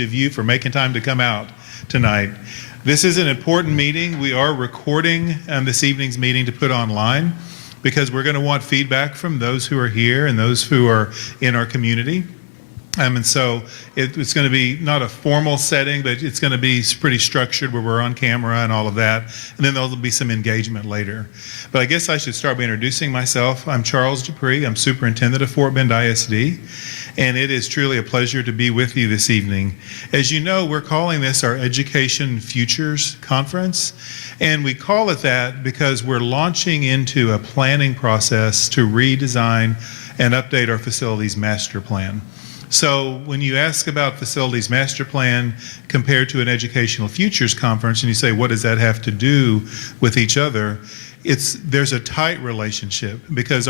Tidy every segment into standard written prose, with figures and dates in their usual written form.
each of you for making time to come out tonight. This is an important meeting. We are recording this evening's meeting to put online because we're going to want feedback from those who are here and those who are in our community. And so it's going to be not a formal setting, but it's going to be pretty structured where we're on camera and all of that. And then there'll be some engagement later. But I guess I should start by introducing myself. I'm Charles Dupree. I'm superintendent of Fort Bend ISD. And it is truly a pleasure to be with you this evening. As you know, we're calling this our Education Futures Conference. And we call it that because we're launching into a planning process to redesign and update our facilities master plan. So when you ask about facilities master plan compared to an educational futures conference and you say, what does that have to do with each other? There's a tight relationship because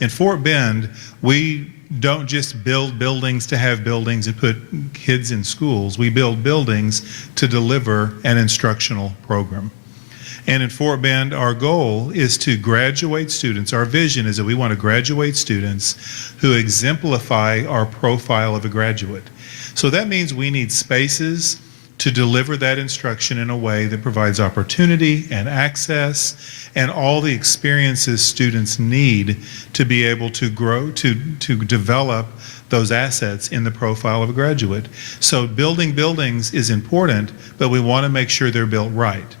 in Fort Bend, we don't just build buildings to have buildings and put kids in schools. We build buildings to deliver an instructional program. And in Fort Bend, our goal is to graduate students. Our vision is that we want to graduate students who exemplify our profile of a graduate. So that means we need spaces to deliver that instruction in a way that provides opportunity and access and all the experiences students need to be able to grow, to develop those assets in the profile of a graduate. So building buildings is important, but we want to make sure they're built right.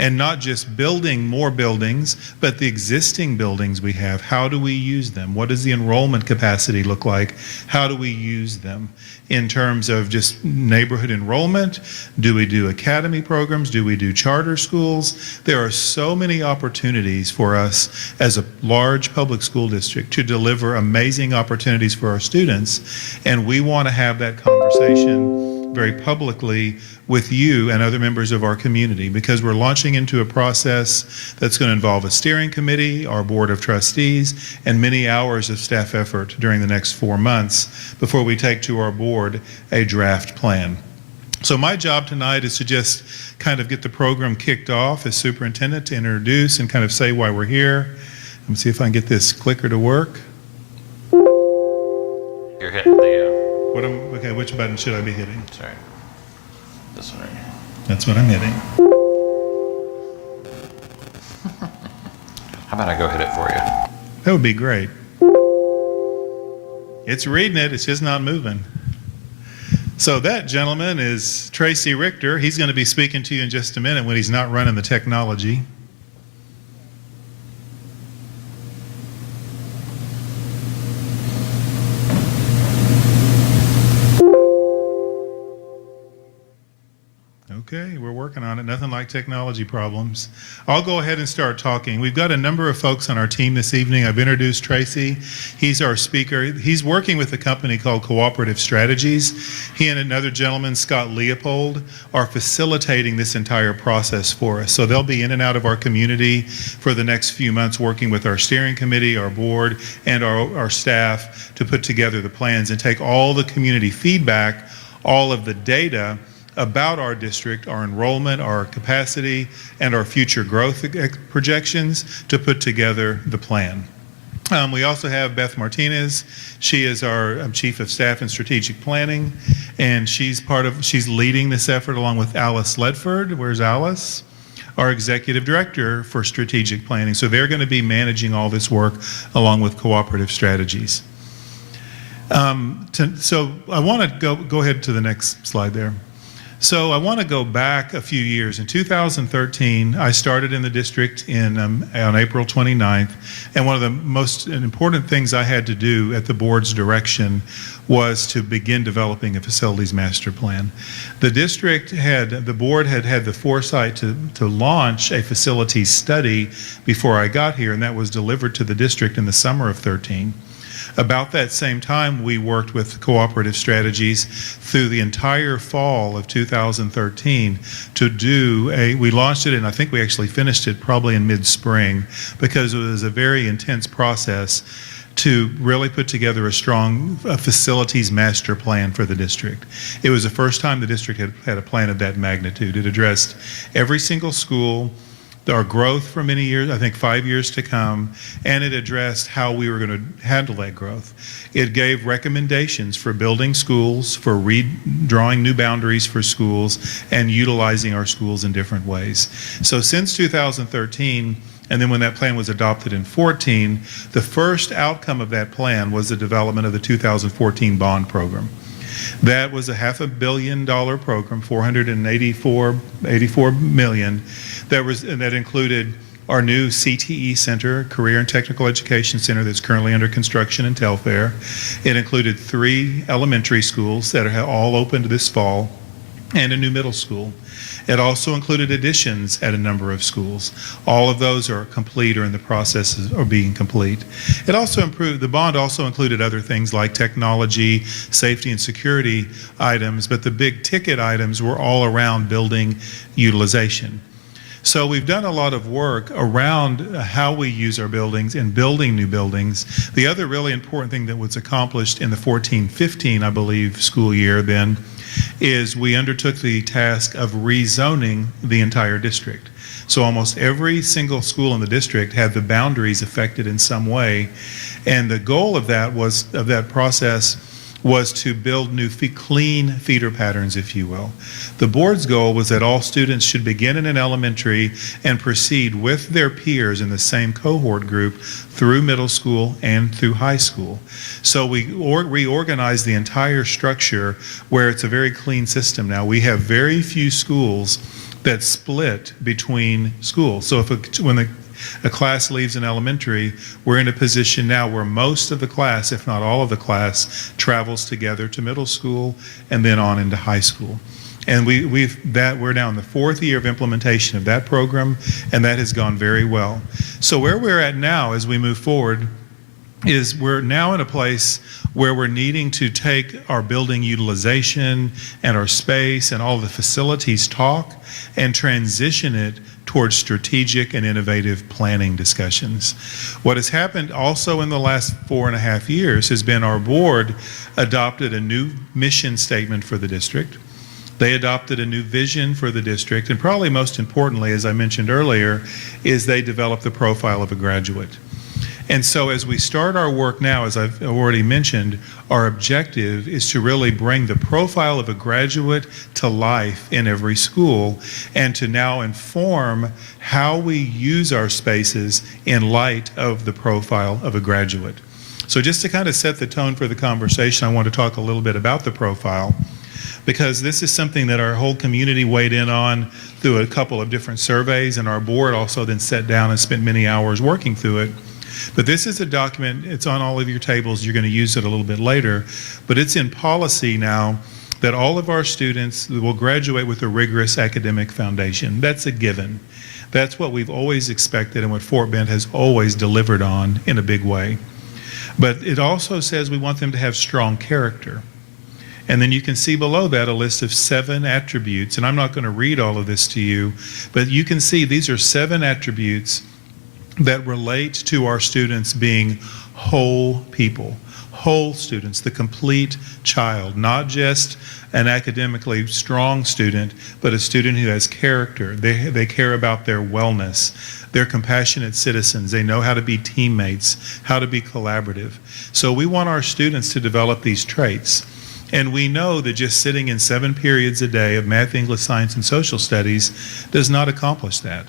And not just building more buildings, but the existing buildings we have, how do we use them? What does the enrollment capacity look like? How do we use them in terms of just neighborhood enrollment? Do we do academy programs? Do we do charter schools? There are so many opportunities for us as a large public school district to deliver amazing opportunities for our students, and we want to have that conversation very publicly with you and other members of our community because we're launching into a process that's going to involve a steering committee, our board of trustees, and many hours of staff effort during the next 4 months before we take to our board a draft plan. So my job tonight is to just kind of get the program kicked off as superintendent, to introduce and kind of say why we're here. Let me see if I can get this clicker to work. You're hitting the Okay, which button should I be hitting? sorry. This one right here. That's what I'm hitting. How about I go hit it for you? That would be great. It's reading it, it's just not moving. So that gentleman is Tracy Richter. He's going to be speaking to you in just a minute when he's not running the technology. Okay, we're working on it. Nothing like technology problems. I'll go ahead and start talking. We've got a number of folks on our team this evening. I've introduced Tracy. He's our speaker. He's working with a company called Cooperative Strategies. He and another gentleman, Scott Leopold, are facilitating this entire process for us. So they'll be in and out of our community for the next few months working with our steering committee, our board, and our staff to put together the plans and take all the community feedback, all of the data about our district, our enrollment, our capacity, and our future growth projections to put together the plan. We also have Beth Martinez. She is our Chief of Staff and Strategic Planning, and she's leading this effort along with Alice Ledford. Where's Alice? Our Executive Director for Strategic Planning. So they're going to be managing all this work along with Cooperative Strategies. So I want to go ahead to the next slide there. So I want to go back a few years. In 2013, I started in the district on April 29th, and one of the most important things I had to do at the board's direction was to begin developing a facilities master plan. The board had the foresight to launch a facilities study before I got here, and that was delivered to the district in the summer of 13. About that same time, we worked with Cooperative Strategies through the entire fall of 2013 we launched it, and I think we actually finished it probably in mid-spring because it was a very intense process to really put together a strong facilities master plan for the district. It was the first time the district had a plan of that magnitude. It addressed every single school, our growth for many years, I think 5 years to come, and it addressed how we were going to handle that growth. It gave recommendations for building schools, for drawing new boundaries for schools, and utilizing our schools in different ways. So since 2013, and then when that plan was adopted in 14, the first outcome of that plan was the development of the 2014 bond program. That was a $500 million program, 84 million, that included our new CTE Center, Career and Technical Education Center, that's currently under construction in Telfair. It included 3 elementary schools that are all opened this fall, and a new middle school. It also included additions at a number of schools. All of those are complete or in the process of being complete. It also the bond also included other things like technology, safety and security items, but the big ticket items were all around building utilization. So we've done a lot of work around how we use our buildings and building new buildings. The other really important thing that was accomplished in the 14-15, I believe, school year then, is we undertook the task of rezoning the entire district. So almost every single school in the district had the boundaries affected in some way, and the goal of that process was to build new clean feeder patterns, if you will. The board's goal was that all students should begin in an elementary and proceed with their peers in the same cohort group through middle school and through high school. So we reorganized the entire structure where it's a very clean system now. We have very few schools that split between schools. So when a class leaves in elementary, we're in a position now where most of the class, if not all of the class, travels together to middle school and then on into high school. And we're now in the 4th year of implementation of that program, and that has gone very well. So where we're at now as we move forward is we're now in a place where we're needing to take our building utilization and our space and all the facilities talk and transition it towards strategic and innovative planning discussions. What has happened also in the last 4.5 years has been our board adopted a new mission statement for the district. They adopted a new vision for the district, and probably most importantly, as I mentioned earlier, is they developed the profile of a graduate. And so as we start our work now, as I've already mentioned, our objective is to really bring the profile of a graduate to life in every school and to now inform how we use our spaces in light of the profile of a graduate. So just to kind of set the tone for the conversation, I want to talk a little bit about the profile, because this is something that our whole community weighed in on through a couple of different surveys, and our board also then sat down and spent many hours working through it. But this is a document, it's on all of your tables, you're going to use it a little bit later, but it's in policy now that all of our students will graduate with a rigorous academic foundation. That's a given. That's what we've always expected and what Fort Bend has always delivered on in a big way. But it also says we want them to have strong character. And then you can see below that a list of 7 attributes, and I'm not going to read all of this to you, but you can see these are 7 attributes that relate to our students being whole people, whole students, the complete child, not just an academically strong student, but a student who has character. They care about their wellness. They're compassionate citizens. They know how to be teammates, how to be collaborative. So we want our students to develop these traits. And we know that just sitting in 7 periods a day of math, English, science, and social studies does not accomplish that.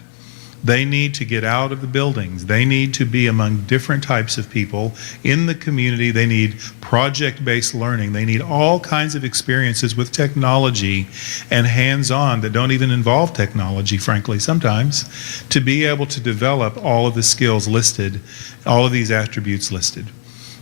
They need to get out of the buildings. They need to be among different types of people in the community. They need project-based learning. They need all kinds of experiences with technology and hands-on that don't even involve technology, frankly, sometimes, to be able to develop all of the skills listed, all of these attributes listed.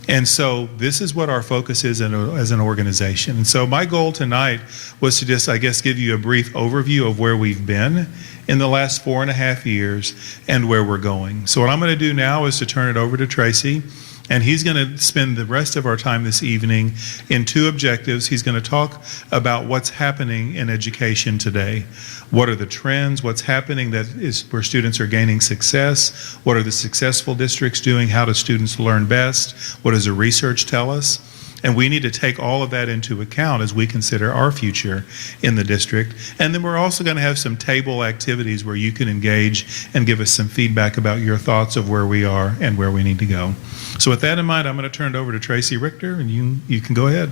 And so this is what our focus is as an organization. And so my goal tonight was to just, I guess, give you a brief overview of where we've been in the last 4.5 years and where we're going. So what I'm going to do now is to turn it over to Tracy, and he's going to spend the rest of our time this evening in 2 objectives. He's going to talk about what's happening in education today. What are the trends? What's happening that is where students are gaining success? What are the successful districts doing? How do students learn best? What does the research tell us? And we need to take all of that into account as we consider our future in the district. And then we're also going to have some table activities where you can engage and give us some feedback about your thoughts of where we are and where we need to go. So with that in mind, I'm going to turn it over to Tracy Richter, and you can go ahead.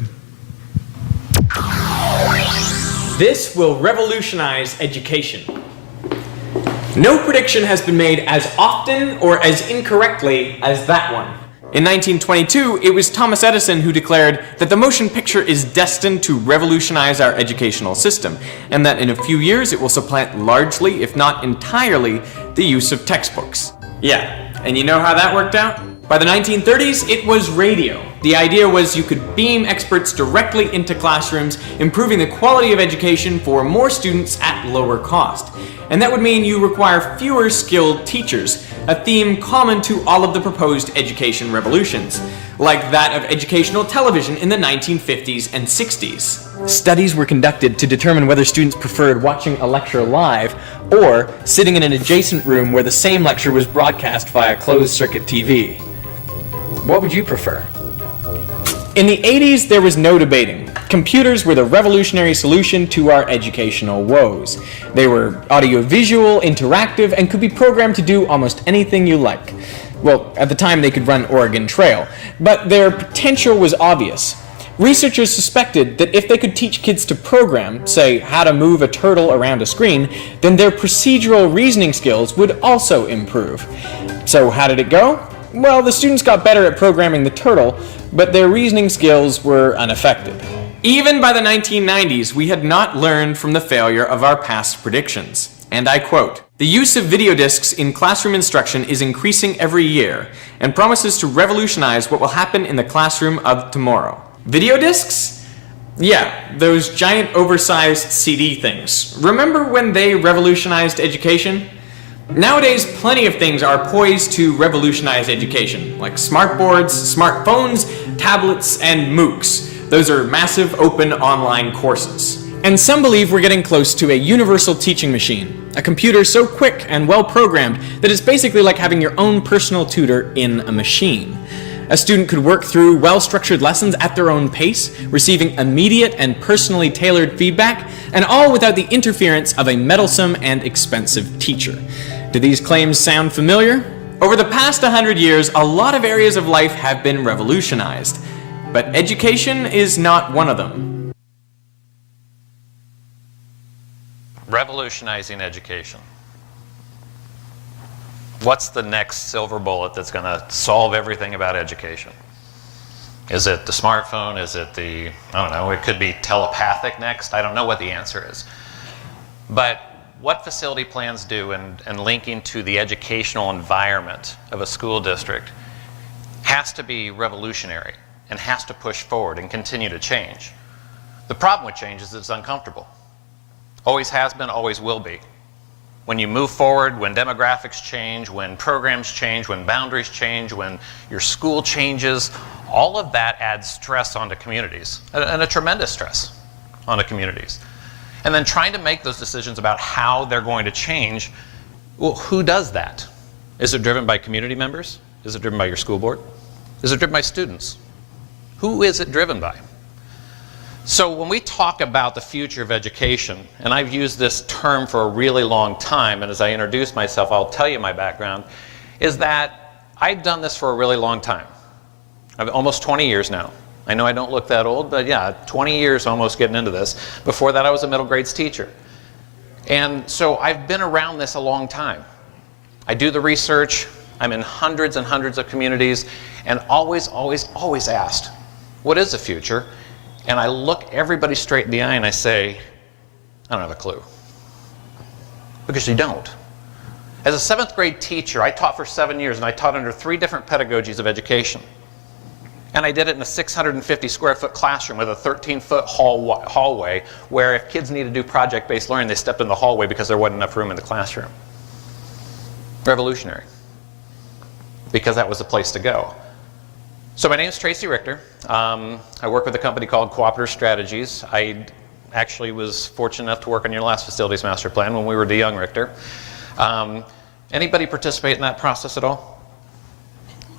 This will revolutionize education. No prediction has been made as often or as incorrectly as that one. In 1922, it was Thomas Edison who declared that the motion picture is destined to revolutionize our educational system, and that in a few years it will supplant largely, if not entirely, the use of textbooks. Yeah, and you know how that worked out? By the 1930s, it was radio. The idea was you could beam experts directly into classrooms, improving the quality of education for more students at lower cost. And that would mean you require fewer skilled teachers, a theme common to all of the proposed education revolutions, like that of educational television in the 1950s and 60s. Studies were conducted to determine whether students preferred watching a lecture live or sitting in an adjacent room where the same lecture was broadcast via closed-circuit TV. What would you prefer? In the 80s, there was no debating. Computers were the revolutionary solution to our educational woes. They were audiovisual, interactive, and could be programmed to do almost anything you like. Well, at the time they could run Oregon Trail, but their potential was obvious. Researchers suspected that if they could teach kids to program, say how to move a turtle around a screen, then their procedural reasoning skills would also improve. So how did it go? Well, the students got better at programming the turtle, but their reasoning skills were unaffected. Even by the 1990s, we had not learned from the failure of our past predictions. And I quote, "The use of video discs in classroom instruction is increasing every year and promises to revolutionize what will happen in the classroom of tomorrow." Video discs? Yeah, those giant oversized CD things. Remember when they revolutionized education? Nowadays, plenty of things are poised to revolutionize education, like smartboards, smartphones, tablets, and MOOCs. Those are massive open online courses. And some believe we're getting close to a universal teaching machine, a computer so quick and well programmed that it's basically like having your own personal tutor in a machine. A student could work through well-structured lessons at their own pace, receiving immediate and personally tailored feedback, and all without the interference of a meddlesome and expensive teacher. Do these claims sound familiar? Over the past 100 years, a lot of areas of life have been revolutionized, but education is not one of them. Revolutionizing education. What's the next silver bullet that's going to solve everything about education? Is it the smartphone? Is it the, I don't know, it could be telepathic next. I don't know what the answer is. But what facility plans do and linking to the educational environment of a school district has to be revolutionary and has to push forward and continue to change. The problem with change is it's uncomfortable. Always has been, always will be. When you move forward, when demographics change, when programs change, when boundaries change, when your school changes, all of that adds stress onto communities, and a tremendous stress onto communities. And then trying to make those decisions about how they're going to change, well, who does that? Is it driven by community members? Is it driven by your school board? Is it driven by students? Who is it driven by? So when we talk about the future of education, and I've used this term for a really long time, and as I introduce myself, I'll tell you my background, is that I've done this for a really long time. I've almost 20 years now. I know I don't look that old, but yeah, 20 years almost getting into this. Before that, I was a middle grades teacher. And so I've been around this a long time. I do the research. I'm in hundreds and hundreds of communities, and always asked, what is the future? And I look everybody straight in the eye and I say, I don't have a clue. Because you don't. As a 7th grade teacher, I taught for 7 years, and I taught under 3 different pedagogies of education. And I did it in a 650 square foot classroom with a 13-foot hallway where if kids needed to do project-based learning, they stepped in the hallway because there wasn't enough room in the classroom. Revolutionary. Because that was the place to go. So my name is Tracy Richter. I work with a company called Cooperative Strategies. I actually was fortunate enough to work on your last facilities master plan when we were DeYoung Richter. Anybody participate in that process at all?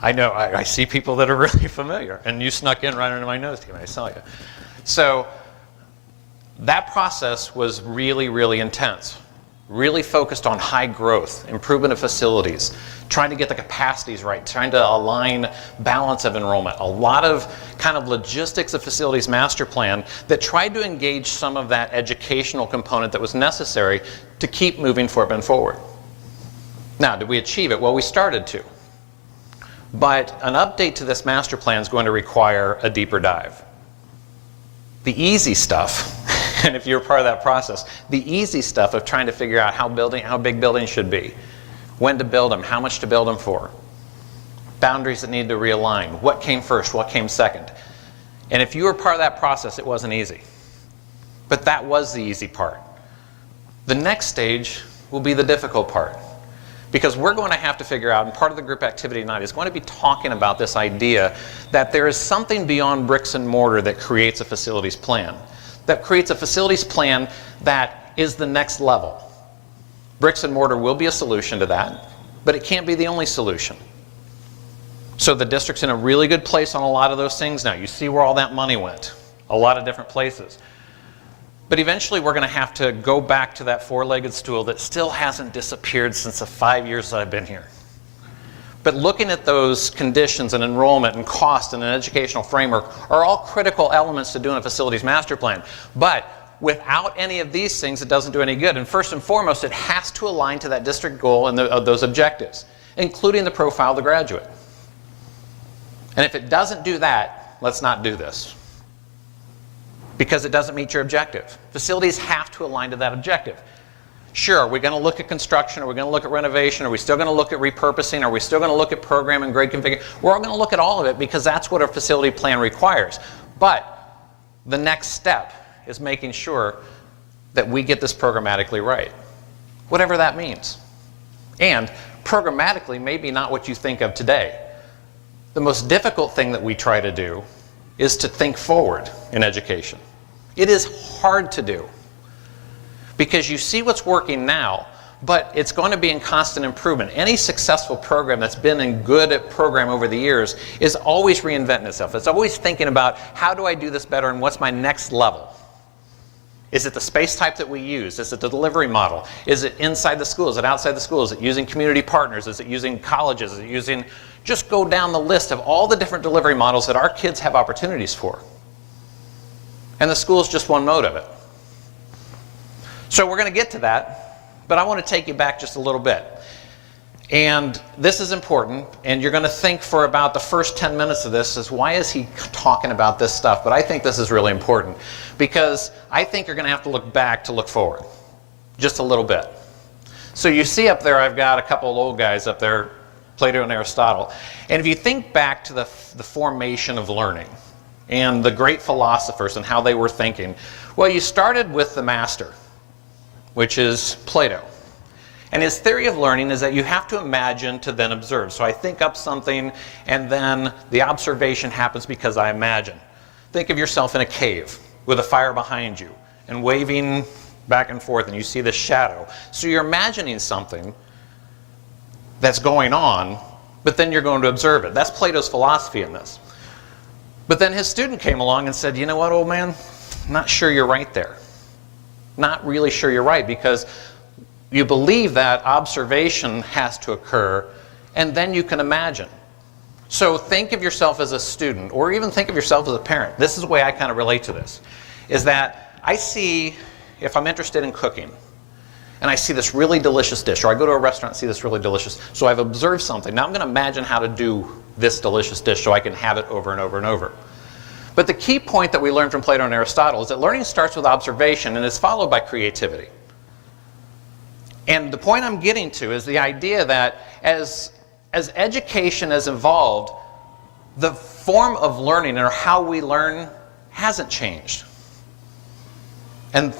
I know, I see people that are really familiar, and you snuck in right under my nose when I saw you. So that process was really, really intense, really focused on high growth, improvement of facilities, trying to get the capacities right, trying to align balance of enrollment, a lot of kind of logistics of facilities master plan that tried to engage some of that educational component that was necessary to keep moving forward. Now, did we achieve it? Well, we started to. But an update to this master plan is going to require a deeper dive. The easy stuff, and if you're part of that process, the easy stuff of trying to figure out how big buildings should be, when to build them, how much to build them for, boundaries that need to realign, what came first, what came second. And if you were part of that process, it wasn't easy. But that was the easy part. The next stage will be the difficult part. Because we're going to have to figure out, and part of the group activity tonight is going to be talking about this idea that there is something beyond bricks and mortar that creates a facilities plan. That creates a facilities plan that is the next level. Bricks and mortar will be a solution to that, but it can't be the only solution. So the district's in a really good place on a lot of those things now. You see where all that money went, a lot of different places. But eventually we're going to have to go back to that four-legged stool that still hasn't disappeared since the 5 years that I've been here. But looking at those conditions and enrollment and cost and an educational framework are all critical elements to doing a facilities master plan. But without any of these things, it doesn't do any good. And first and foremost, it has to align to that district goal and those objectives, including the profile of the graduate. And if it doesn't do that, let's not do this. Because it doesn't meet your objective. Facilities have to align to that objective. Sure, are we going to look at construction? Are we going to look at renovation? Are we still going to look at repurposing? Are we still going to look at program and grade configuration? We're all going to look at all of it because that's what our facility plan requires. But the next step is making sure that we get this programmatically right, whatever that means. And programmatically may be not what you think of today. The most difficult thing that we try to do is to think forward in education. It is hard to do because you see what's working now, but it's going to be in constant improvement. Any successful program that's been in good program over the years is always reinventing itself. It's always thinking about how do I do this better and what's my next level? Is it the space type that we use? Is it the delivery model? Is it inside the school? Is it outside the school? Is it using community partners? Is it using colleges? Is it using... Just go down the list of all the different delivery models that our kids have opportunities for. And the school is just one mode of it. So we're going to get to that, but I want to take you back just a little bit. And this is important, and you're going to think for about the first 10 minutes of this is why is he talking about this stuff? But I think this is really important because I think you're going to have to look back to look forward just a little bit. So you see up there I've got a couple of old guys up there, Plato and Aristotle. And if you think back to the formation of learning and the great philosophers and how they were thinking, well, you started with the master, which is Plato. And his theory of learning is that you have to imagine to then observe. So I think up something and then the observation happens because I imagine. Think of yourself in a cave with a fire behind you and waving back and forth and you see the shadow. So you're imagining something that's going on, but then you're going to observe it. That's Plato's philosophy in this. But then his student came along and said, you know what, old man? I'm not sure you're right there. Not really sure you're right because you believe that observation has to occur and then you can imagine. So think of yourself as a student or even think of yourself as a parent. This is the way I kind of relate to this, is that I see, if I'm interested in cooking, and I see this really delicious dish, or I go to a restaurant and see this really delicious, so I've observed something. Now I'm going to imagine how to do this delicious dish so I can have it over and over and over. But the key point that we learned from Plato and Aristotle is that learning starts with observation and is followed by creativity. And the point I'm getting to is the idea that as education has evolved, the form of learning or how we learn hasn't changed. And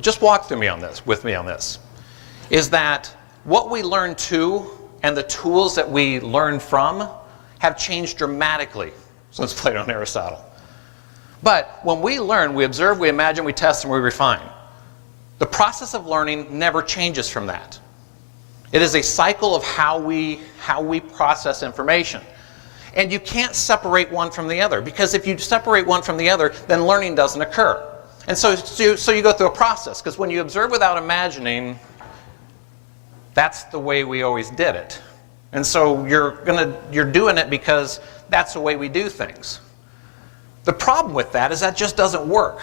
just walk through with me on this, is that what we learn to and the tools that we learn from have changed dramatically since Plato and Aristotle. But when we learn, we observe, we imagine, we test, and we refine. The process of learning never changes from that. It is a cycle of how we process information. And you can't separate one from the other, because if you separate one from the other, then learning doesn't occur. And so you go through a process, because when you observe without imagining, that's the way we always did it. And so you're doing it because that's the way we do things. The problem with that is that just doesn't work.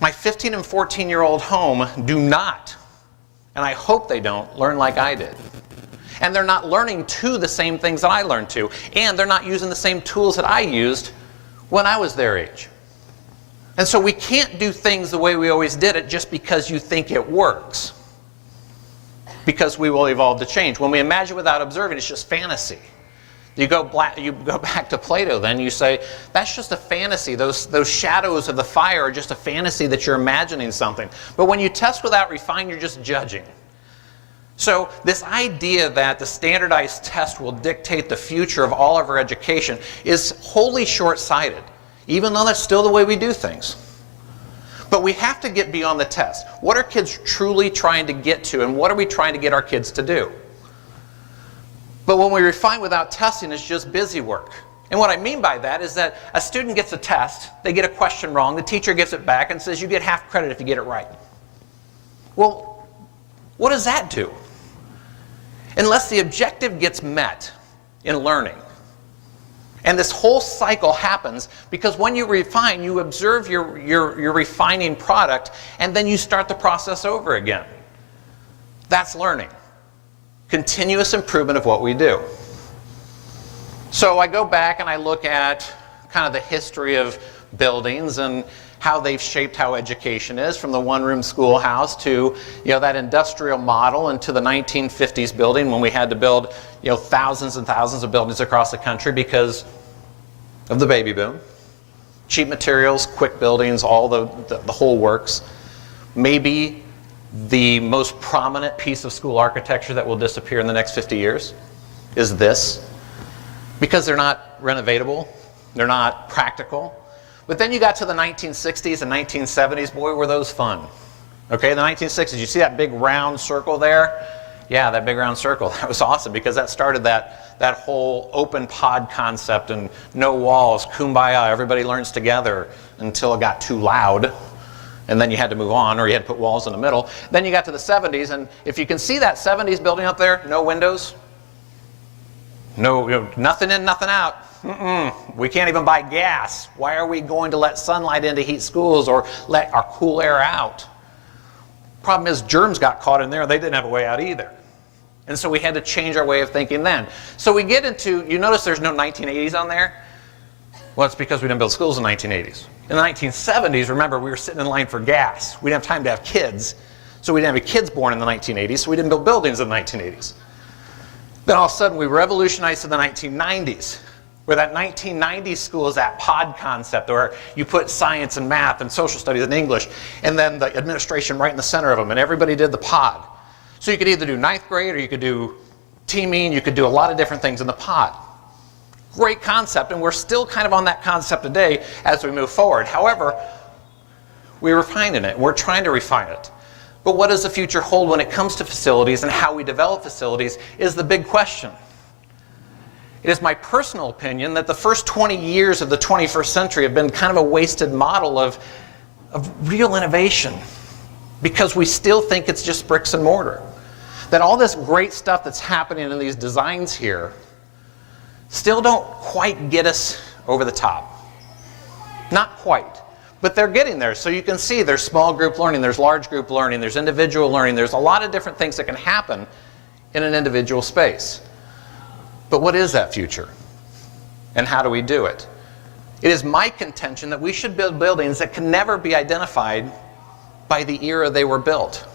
My 15 and 14-year-old home do not, and I hope they don't, learn like I did. And they're not learning to the same things that I learned to. And they're not using the same tools that I used when I was their age. And so we can't do things the way we always did it just because you think it works. Because we will evolve to change. When we imagine without observing, it's just fantasy. You go back to Plato then, you say, that's just a fantasy. Those shadows of the fire are just a fantasy that you're imagining something. But when you test without refine, you're just judging. So this idea that the standardized test will dictate the future of all of our education is wholly short-sighted, even though that's still the way we do things. But we have to get beyond the test. What are kids truly trying to get to, and what are we trying to get our kids to do? But when we refine without testing, it's just busy work. And what I mean by that is that a student gets a test, they get a question wrong, the teacher gets it back and says you get half credit if you get it right. Well, what does that do? Unless the objective gets met in learning. And this whole cycle happens because when you refine, you observe your refining product, and then you start the process over again. That's learning. Continuous improvement of what we do. So I go back and I look at kind of the history of buildings and how they've shaped how education is, from the one-room schoolhouse to that industrial model, and to the 1950s building when we had to build thousands and thousands of buildings across the country because of the baby boom. Cheap materials, quick buildings, all the whole works. Maybe the most prominent piece of school architecture that will disappear in the next 50 years is this, because they're not renovatable, they're not practical. But then you got to the 1960s and 1970s, boy, were those fun. Okay, the 1960s, you see that big round circle there? Yeah, that big round circle, that was awesome because that started that whole open pod concept and no walls, kumbaya, everybody learns together, until it got too loud. And then you had to move on, or you had to put walls in the middle. Then you got to the 70s, and if you can see that 70s building up there, no windows, no, nothing in, nothing out. We can't even buy gas. Why are we going to let sunlight in to heat schools or let our cool air out? Problem is, germs got caught in there. They didn't have a way out either. And so we had to change our way of thinking then. So we get into, you notice there's no 1980s on there? Well, it's because we didn't build schools in the 1980s. In the 1970s, remember, we were sitting in line for gas. We didn't have time to have kids. So we didn't have any kids born in the 1980s, so we didn't build buildings in the 1980s. Then all of a sudden, we revolutionized to the 1990s, where that 1990s school is that pod concept, where you put science and math and social studies and English, and then the administration right in the center of them, and everybody did the pod. So you could either do 9th grade, or you could do teaming, you could do a lot of different things in the pod. Great concept, and we're still kind of on that concept today as we move forward. However, we're refining it. We're trying to refine it. But what does the future hold when it comes to facilities, and how we develop facilities is the big question. It is my personal opinion that the first 20 years of the 21st century have been kind of a wasted model of real innovation, because we still think it's just bricks and mortar. That all this great stuff that's happening in these designs here still don't quite get us over the top. Not quite. But they're getting there. So you can see there's small group learning, there's large group learning, there's individual learning, there's a lot of different things that can happen in an individual space. But what is that future? And how do we do it? It is my contention that we should build buildings that can never be identified by the era they were built.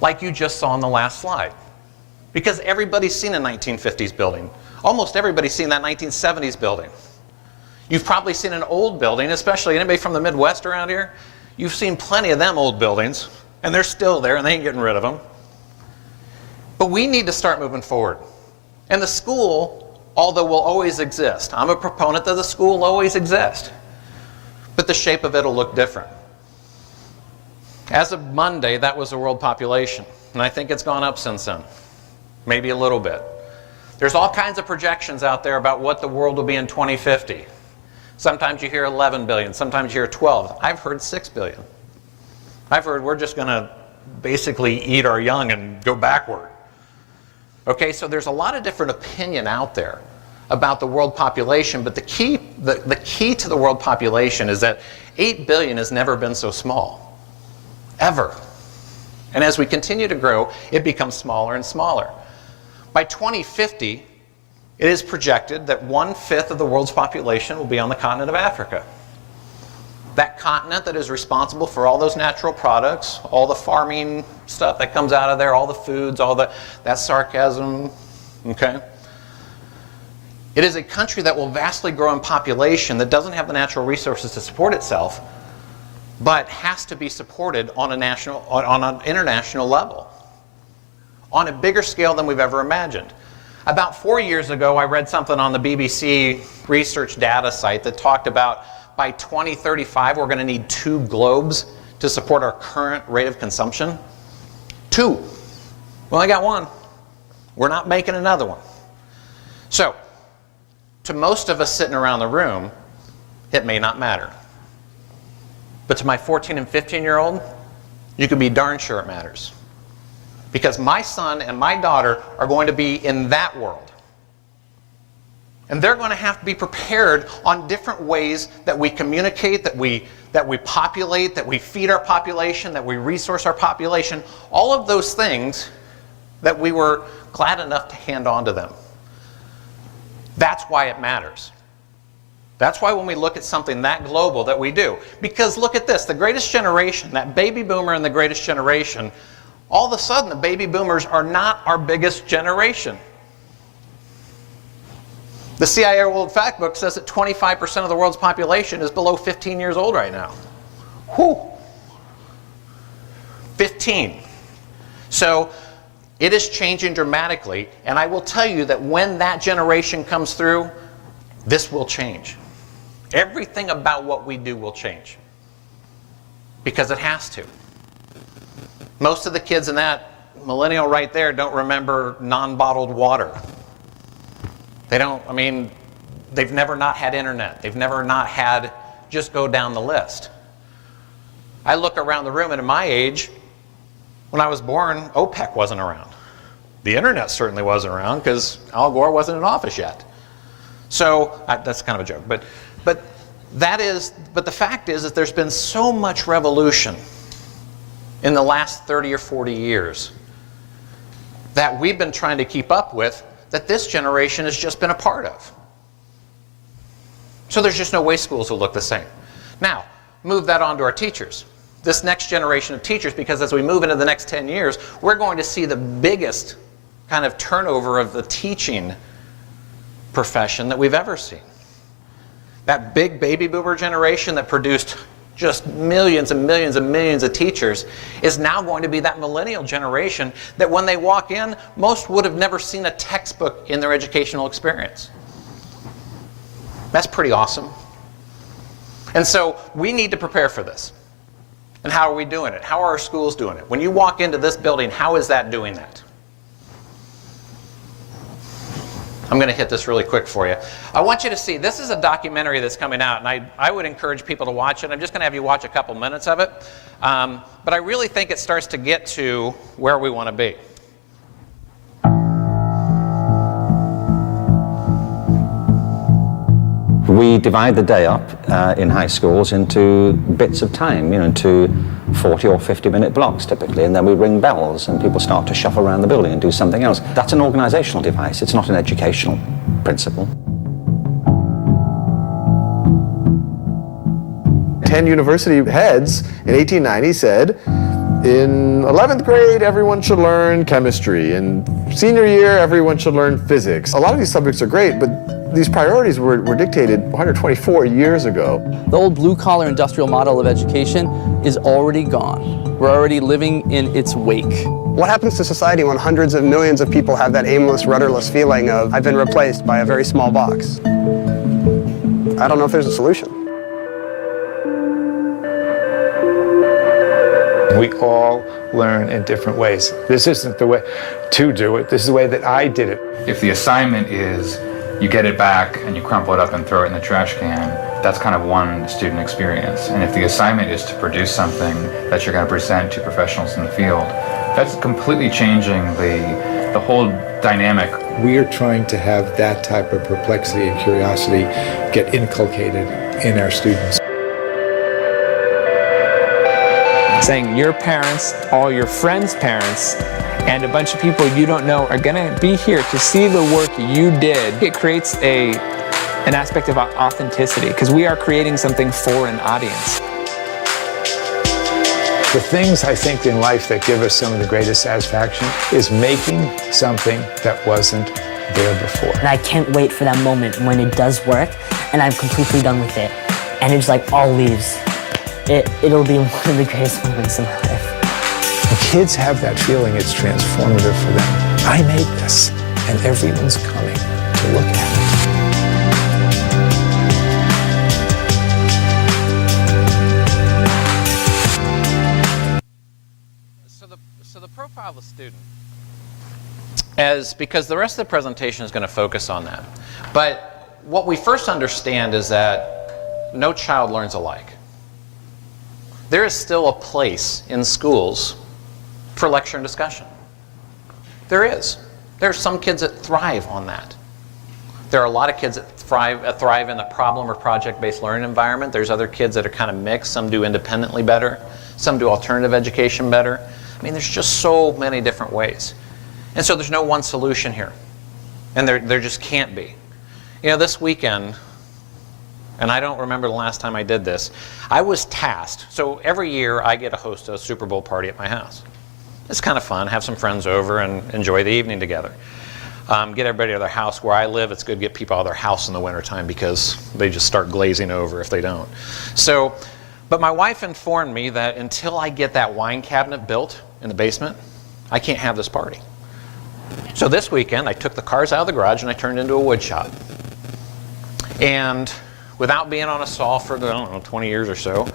Like you just saw on the last slide. Because everybody's seen a 1950s building. Almost everybody's seen that 1970s building. You've probably seen an old building, especially anybody from the Midwest around here. You've seen plenty of them old buildings, and they're still there, and they ain't getting rid of them. But we need to start moving forward. And the school, although will always exist, I'm a proponent that the school will always exist, but the shape of it will look different. As of Monday, that was the world population, and I think it's gone up since then, maybe a little bit. There's all kinds of projections out there about what the world will be in 2050. Sometimes you hear 11 billion, sometimes you hear 12. I've heard 6 billion. I've heard we're just going to basically eat our young and go backward. Okay, so there's a lot of different opinion out there about the world population, but the key to the world population is that 8 billion has never been so small, ever. And as we continue to grow, it becomes smaller and smaller. By 2050, it is projected that 1/5 of the world's population will be on the continent of Africa. That continent that is responsible for all those natural products, all the farming stuff that comes out of there, all the foods, that's sarcasm, okay? It is a country that will vastly grow in population, that doesn't have the natural resources to support itself, but has to be supported on an international level, on a bigger scale than we've ever imagined. About 4 years ago, I read something on the BBC research data site that talked about by 2035, we're going to need 2 globes to support our current rate of consumption. 2. We only got 1. We're not making another one. So, to most of us sitting around the room, it may not matter. But to my 14 and 15-year-old, you can be darn sure it matters. Because my son and my daughter are going to be in that world. And they're going to have to be prepared on different ways that we communicate, that we populate, that we feed our population, that we resource our population. All of those things that we were glad enough to hand on to them. That's why it matters. That's why when we look at something that global that we do. Because look at this, the greatest generation, that baby boomer and the greatest generation, all of a sudden the baby boomers are not our biggest generation. The CIA World Factbook says that 25% of the world's population is below 15 years old right now. Whew. 15. So it is changing dramatically, and I will tell you that when that generation comes through, this will change. Everything about what we do will change. Because it has to. Most of the kids in that millennial right there don't remember non-bottled water. They don't, they've never not had internet. They've never not had, just go down the list. I look around the room, and at my age, when I was born, OPEC wasn't around. The internet certainly wasn't around because Al Gore wasn't in office yet. So, that's kind of a joke. But the fact is that there's been so much revolution in the last 30 or 40 years that we've been trying to keep up with, that this generation has just been a part of. So there's just no way schools will look the same. Now, move that on to our teachers. This next generation of teachers, because as we move into the next 10 years, we're going to see the biggest kind of turnover of the teaching profession that we've ever seen. That big baby boomer generation that produced just millions and millions and millions of teachers is now going to be that millennial generation that when they walk in, most would have never seen a textbook in their educational experience. That's pretty awesome. And so we need to prepare for this. And how are we doing it? How are our schools doing it? When you walk into this building, how is that doing that? I'm going to hit this really quick for you. I want you to see, this is a documentary that's coming out, and I would encourage people to watch it. I'm just going to have you watch a couple minutes of it. But I really think it starts to get to where we want to be. We divide the day up in high schools into bits of time, into 40 or 50-minute blocks typically, and then we ring bells and people start to shuffle around the building and do something else. That's an organizational device, it's not an educational principle. 10 university heads in 1890 said, in 11th grade, everyone should learn chemistry. In senior year, everyone should learn physics. A lot of these subjects are great, but these priorities were dictated 124 years ago. The old blue-collar industrial model of education is already gone. We're already living in its wake. What happens to society when hundreds of millions of people have that aimless, rudderless feeling of, I've been replaced by a very small box? I don't know if there's a solution. We call learn in different ways. This isn't the way to do it. This is the way that I did it. If the assignment is you get it back and you crumple it up and throw it in the trash can, that's kind of one student experience. And if the assignment is to produce something that you're going to present to professionals in the field, that's completely changing the whole dynamic. We are trying to have that type of perplexity and curiosity get inculcated in our students. Saying your parents, all your friends' parents, and a bunch of people you don't know are gonna be here to see the work you did. It creates an aspect of authenticity, because we are creating something for an audience. The things I think in life that give us some of the greatest satisfaction is making something that wasn't there before. And I can't wait for that moment when it does work and I'm completely done with it. And it's like all leaves. It'll be one of the greatest moments in my life. When kids have that feeling, it's transformative for them. I made this, and everyone's coming to look at it. So the profile of the student, because the rest of the presentation is going to focus on that. But what we first understand is that no child learns alike. There is still a place in schools for lecture and discussion. There is. There are some kids that thrive on that. There are a lot of kids that thrive in a problem or project-based learning environment. There's other kids that are kind of mixed. Some do independently better. Some do alternative education better. I mean, there's just so many different ways. And so there's no one solution here. And there just can't be. You know, this weekend, and I don't remember the last time I did this, I was tasked. So every year I get to host a Super Bowl party at my house. It's kind of fun, have some friends over and enjoy the evening together. Get everybody to their house. Where I live, it's good to get people out of their house in the wintertime because they just start glazing over if they don't. So, but my wife informed me that until I get that wine cabinet built in the basement, I can't have this party. So this weekend I took the cars out of the garage and I turned it into a wood shop. And without being on a saw for, I don't know, 20 years or so,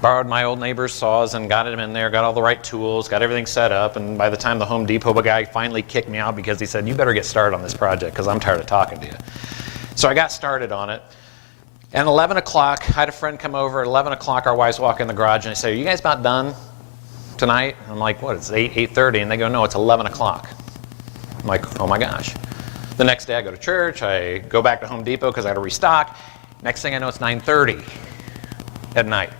borrowed my old neighbor's saws and got them in there, got all the right tools, got everything set up, and by the time the Home Depot guy finally kicked me out because he said, you better get started on this project because I'm tired of talking to you. So I got started on it. And 11 o'clock, I had a friend come over. At 11 o'clock, our wives walk in the garage and they say, are you guys about done tonight? And I'm like, what, it's 8:30? And they go, no, it's 11 o'clock. I'm like, oh my gosh. The next day I go to church, I go back to Home Depot because I had to restock. Next thing I know, it's 9:30 at night.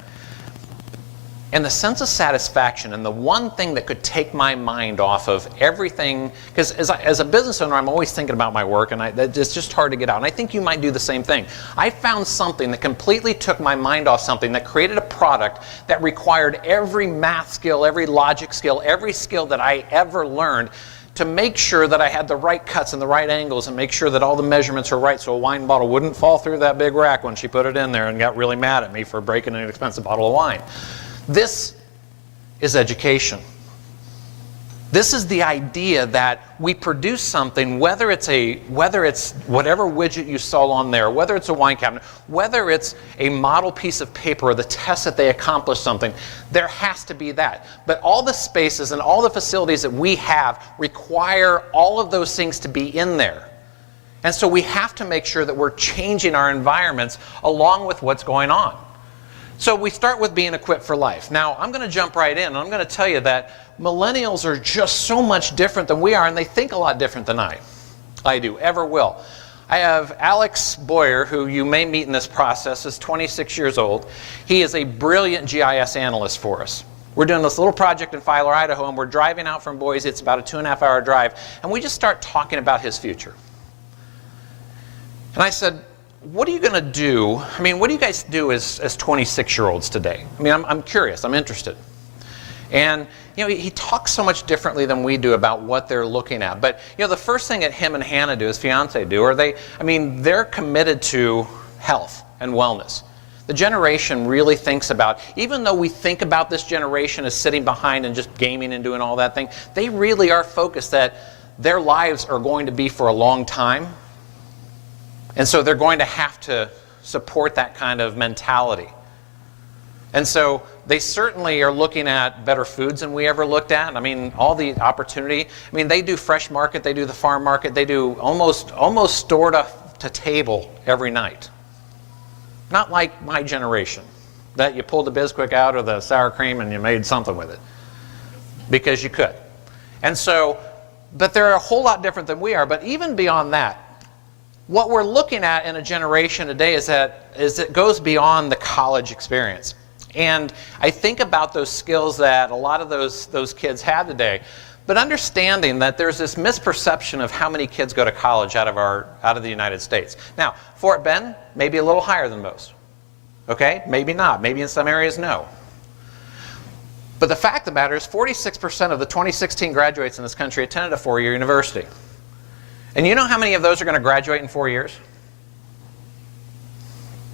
And the sense of satisfaction, and the one thing that could take my mind off of everything, because as a business owner, I'm always thinking about my work, and it's just hard to get out. And I think you might do the same thing. I found something that completely took my mind off something, that created a product that required every math skill, every logic skill, every skill that I ever learned to make sure that I had the right cuts and the right angles and make sure that all the measurements are right so a wine bottle wouldn't fall through that big rack when she put it in there and got really mad at me for breaking an expensive bottle of wine. This is education. This is the idea that we produce something, whether it's whatever widget you saw on there, whether it's a wine cabinet, whether it's a model piece of paper or the test that they accomplish something, there has to be that. But all the spaces and all the facilities that we have require all of those things to be in there. And so we have to make sure that we're changing our environments along with what's going on. So we start with being equipped for life. Now, I'm going to jump right in, and I'm going to tell you that millennials are just so much different than we are, and they think a lot different than I do, ever will. I have Alex Boyer, who you may meet in this process, is 26 years old. He is a brilliant GIS analyst for us. We're doing this little project in Filer, Idaho, and we're driving out from Boise. It's about a 2.5-hour drive, and we just start talking about his future. And I said, what are you going to do? I mean, what do you guys do as 26-year-olds today? I mean, I'm curious. I'm interested. And, you know, he talks so much differently than we do about what they're looking at. But, you know, the first thing that him and Hannah do, his fiance do, they're committed to health and wellness. The generation really thinks about, even though we think about this generation as sitting behind and just gaming and doing all that thing, they really are focused that their lives are going to be for a long time. And so they're going to have to support that kind of mentality. And so They certainly are looking at better foods than we ever looked at. I mean, all the opportunity. I mean, they do fresh market, they do the farm market, they do almost store to table every night. Not like my generation, that you pulled the Bisquick out of the sour cream and you made something with it. Because you could. And so, but they're a whole lot different than we are. But even beyond that, what we're looking at in a generation today is it goes beyond the college experience. And I think about those skills that a lot of those kids have today, but understanding that there's this misperception of how many kids go to college out of the United States. Now, Fort Bend may be a little higher than most. Okay? Maybe not. Maybe in some areas, no. But the fact of the matter is 46% of the 2016 graduates in this country attended a 4-year university. And you know how many of those are going to graduate in 4 years?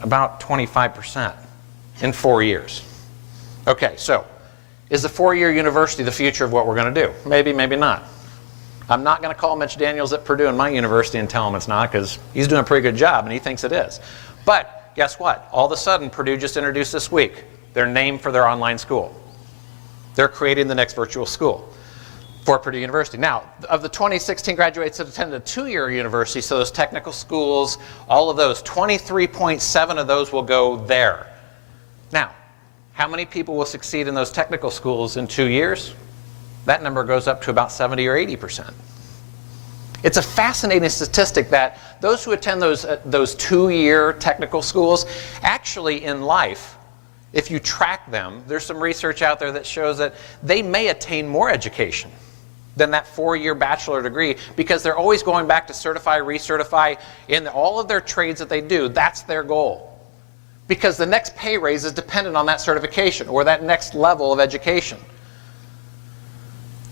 About 25% in 4 years. Okay, so is the 4-year university the future of what we're going to do? Maybe, maybe not. I'm not going to call Mitch Daniels at Purdue in my university and tell him it's not, because he's doing a pretty good job and he thinks it is. But guess what? All of a sudden, Purdue just introduced this week their name for their online school. They're creating the next virtual school for Purdue University. Now, of the 2016 graduates that attended a 2-year university, so those technical schools, all of those, 23.7 of those will go there. Now, how many people will succeed in those technical schools in 2 years? That number goes up to about 70 or 80%. It's a fascinating statistic that those who attend those 2-year technical schools, actually in life, if you track them, there's some research out there that shows that they may attain more education than that 4-year bachelor degree, because they're always going back to certify, recertify in all of their trades that they do. That's their goal. Because the next pay raise is dependent on that certification or that next level of education.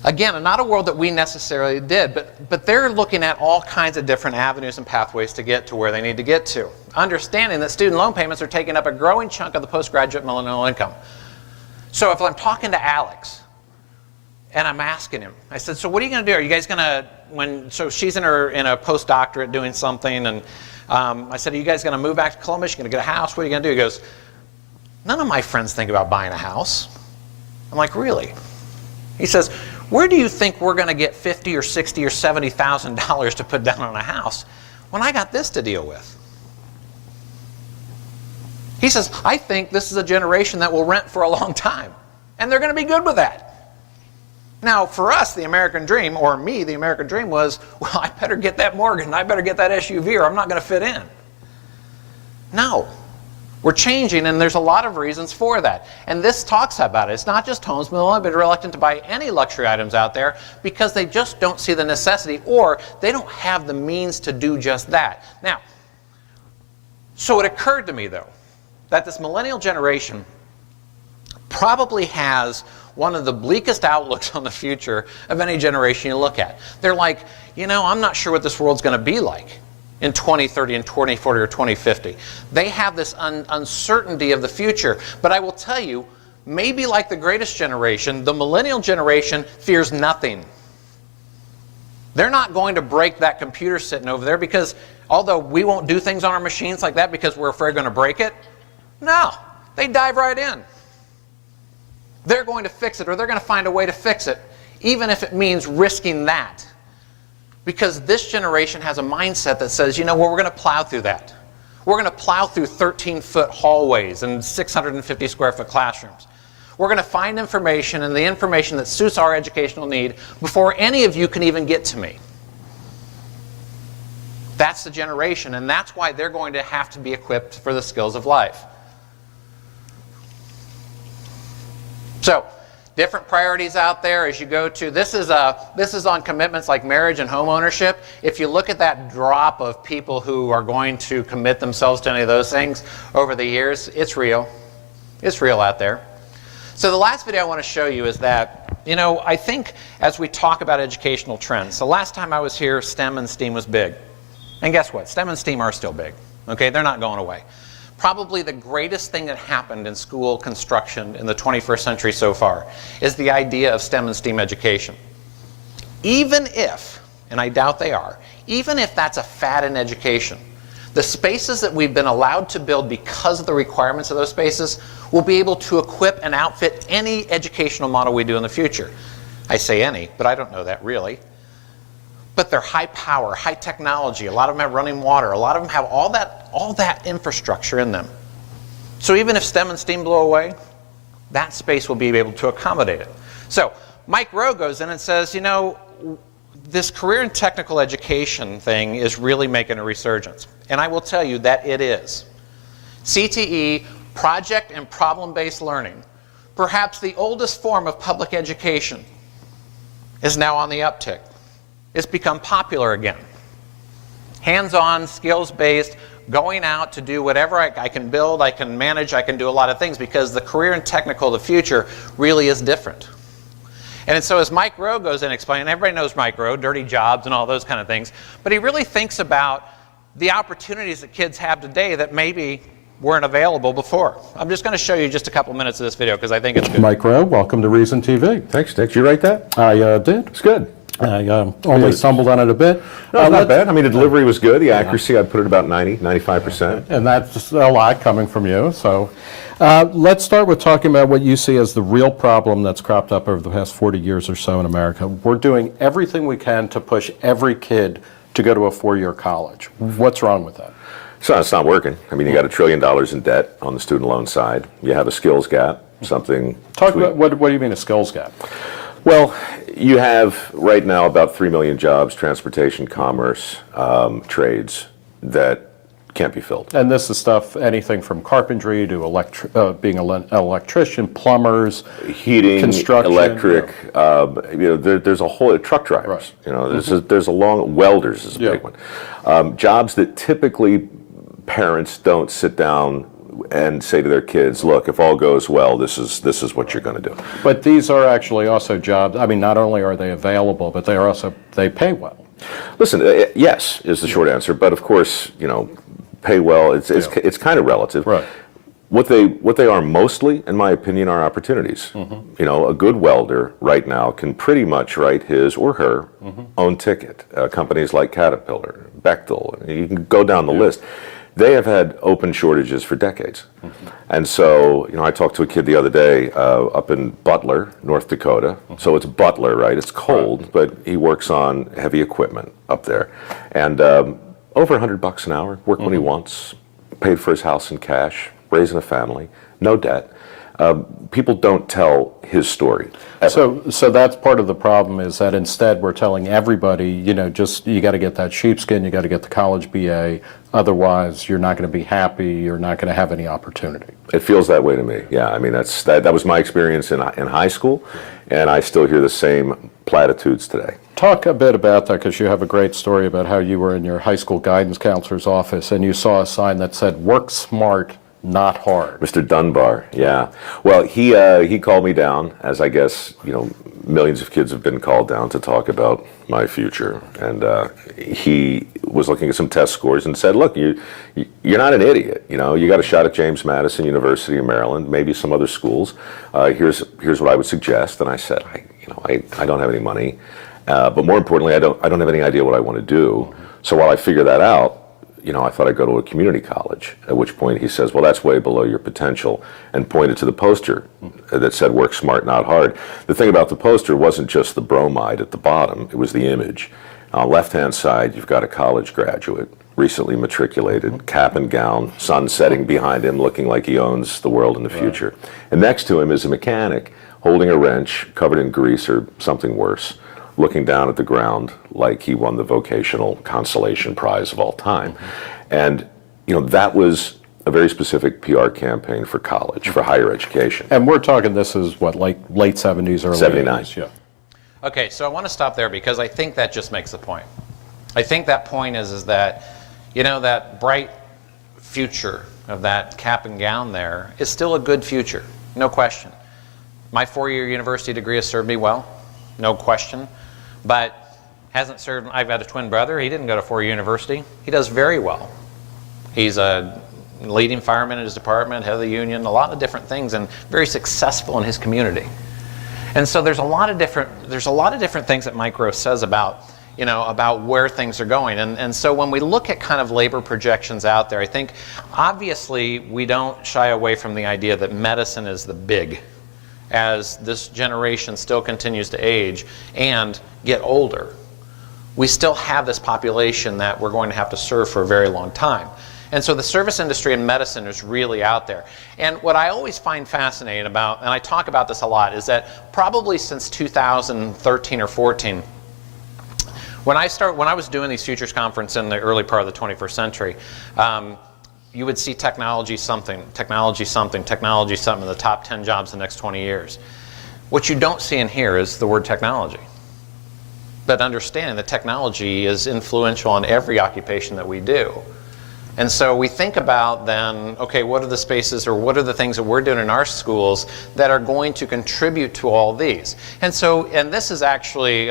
Again, not a world that we necessarily did, but they're looking at all kinds of different avenues and pathways to get to where they need to get to. Understanding that student loan payments are taking up a growing chunk of the postgraduate millennial income. So if I'm talking to Alex, and I'm asking him, I said, so what are you going to do? Are you guys going to, so she's in a postdoctorate doing something, and I said, are you guys going to move back to Columbus? You're going to get a house? What are you going to do? He goes, none of my friends think about buying a house. I'm like, really? He says, where do you think we're going to get $50,000 or $60,000 or $70,000 to put down on a house when I got this to deal with? He says, I think this is a generation that will rent for a long time, and they're going to be good with that. Now, for us, the American dream, or me, the American dream was, well, I better get that mortgage, and I better get that SUV, or I'm not going to fit in. No. We're changing, and there's a lot of reasons for that. And this talks about it. It's not just homes. Millennials have been reluctant to buy any luxury items out there because they just don't see the necessity, or they don't have the means to do just that. Now, so it occurred to me, though, that this millennial generation probably has one of the bleakest outlooks on the future of any generation you look at. They're like, you know, I'm not sure what this world's going to be like in 2030 and 2040 or 2050. They have this uncertainty of the future. But I will tell you, maybe like the greatest generation, the millennial generation fears nothing. They're not going to break that computer sitting over there, because although we won't do things on our machines like that because we're afraid we're going to break it, no, they dive right in. They're going to fix it, or they're going to find a way to fix it, even if it means risking that. Because this generation has a mindset that says, you know what, we're going to plow through that. We're going to plow through 13-foot hallways and 650 square foot classrooms. We're going to find information, and the information that suits our educational need, before any of you can even get to me. That's the generation, and that's why they're going to have to be equipped for the skills of life. So, different priorities out there as you go to, this is on commitments like marriage and home ownership. If you look at that drop of people who are going to commit themselves to any of those things over the years, it's real. It's real out there. So the last video I want to show you is that, you know, I think as we talk about educational trends, the last time I was here, STEM and STEAM was big. And guess what? STEM and STEAM are still big. Okay, they're not going away. Probably the greatest thing that happened in school construction in the 21st century so far is the idea of STEM and STEAM education. Even if, and I doubt they are, even if that's a fad in education, The spaces that we've been allowed to build because of the requirements of those spaces will be able to equip and outfit any educational model we do in the future. I say any, but I don't know that really. But they're high power, high technology. A lot of them have running water. A lot of them have all that infrastructure in them. So even if STEM and STEAM blow away, that space will be able to accommodate it. So Mike Rowe goes in and says, you know, this career and technical education thing is really making a resurgence. And I will tell you that it is. CTE, project and problem-based learning, perhaps the oldest form of public education, is now on the uptick. It's become popular again. Hands-on, skills-based, going out to do whatever I can build, I can manage, I can do a lot of things, because the career and technical of the future really is different. And so as Mike Rowe goes in and explains, everybody knows Mike Rowe, dirty jobs and all those kind of things, but he really thinks about the opportunities that kids have today that maybe weren't available before. I'm just going to show you just a couple minutes of this video because I think it's good. Mike Rowe, welcome to Reason TV. Thanks, Nick. Did you write that? I did. It's good. I only stumbled on it a bit. No, not bad. I mean, the delivery was good. The accuracy, I'd put it about 90, 95%. And that's a lot coming from you. So let's start with talking about what you see as the real problem that's cropped up over the past 40 years or so in America. We're doing everything we can to push every kid to go to a four-year college. What's wrong with that? So it's not working. I mean, you got $1 trillion in debt on the student loan side. You have a skills gap, something... Talk about, what do you mean a skills gap? Well, you have right now about 3 million jobs, transportation, commerce, trades, that can't be filled. And this is stuff, anything from carpentry to being an electrician, plumbers, heating, construction, electric. There's a whole truck drivers. Right. You know, there's a long welders is a big one. Jobs that typically parents don't sit down and say to their kids, look, if all goes well, this is what you're going to do. But these are actually also jobs. I mean, not only are they available, but they pay well. Listen, yes is the short answer, but of course, you know, pay well. It's kind of relative. Right. What they are mostly, in my opinion, are opportunities. You know, a good welder right now can pretty much write his or her own ticket. Companies like Caterpillar, Bechtel, you can go down the list. They have had open shortages for decades. And so, you know, I talked to a kid the other day up in Butler, North Dakota. So it's Butler, right? It's cold, but he works on heavy equipment up there. And over $100 an hour, work when he wants, paid for his house in cash, raising a family, no debt. People don't tell his story. Ever. So that's part of the problem, is that instead we're telling everybody, you know, just you got to get that sheepskin, you got to get the college BA, otherwise you're not going to be happy, you're not going to have any opportunity. It feels that way to me. Yeah, I mean that was my experience in high school, and I still hear the same platitudes today. Talk a bit about that, because you have a great story about how you were in your high school guidance counselor's office and you saw a sign that said, "Work smart, not hard." Mr. Dunbar, yeah. Well, he called me down, as I guess, you know, millions of kids have been called down to talk about my future. And he was looking at some test scores and said, look, you're not an idiot. You know, you got a shot at James Madison University of Maryland, maybe some other schools. Here's what I would suggest. And I said, I don't have any money. But more importantly, I don't have any idea what I want to do. So while I figure that out, you know, I thought I'd go to a community college, at which point he says, well, that's way below your potential, and pointed to the poster that said, work smart, not hard. The thing about the poster wasn't just the bromide at the bottom, it was the image. On the left-hand side, you've got a college graduate, recently matriculated, cap and gown, sun setting behind him, looking like he owns the world in the future. And next to him is a mechanic holding a wrench covered in grease or something worse, looking down at the ground like he won the vocational consolation prize of all time. And, you know, that was a very specific PR campaign for college, for higher education. And we're talking, this is what, like late 70s, early 79. 80s? Yeah. Okay, so I want to stop there because I think that just makes the point. I think that point is that, you know, that bright future of that cap and gown there is still a good future, no question. My 4-year university degree has served me well, no question. But hasn't served. I've got a twin brother. He didn't go to 4-year university. He does very well. He's a leading fireman in his department, head of the union, a lot of different things, and very successful in his community. And so there's a lot of different things that Mike Rowe says about, about where things are going. And so when we look at kind of labor projections out there, I think obviously we don't shy away from the idea that medicine is the big, as this generation still continues to age and get older. We still have this population that we're going to have to serve for a very long time. And so the service industry in medicine is really out there. And what I always find fascinating about, and I talk about this a lot, is that probably since 2013 or 14, when I was doing these futures conference in the early part of the 21st century, you would see technology something, technology something, technology something in the top 10 jobs in the next 20 years. What you don't see in here is the word technology. But understand that technology is influential on every occupation that we do. And so we think about then, okay, what are the spaces or what are the things that we're doing in our schools that are going to contribute to all these? And so, and this is actually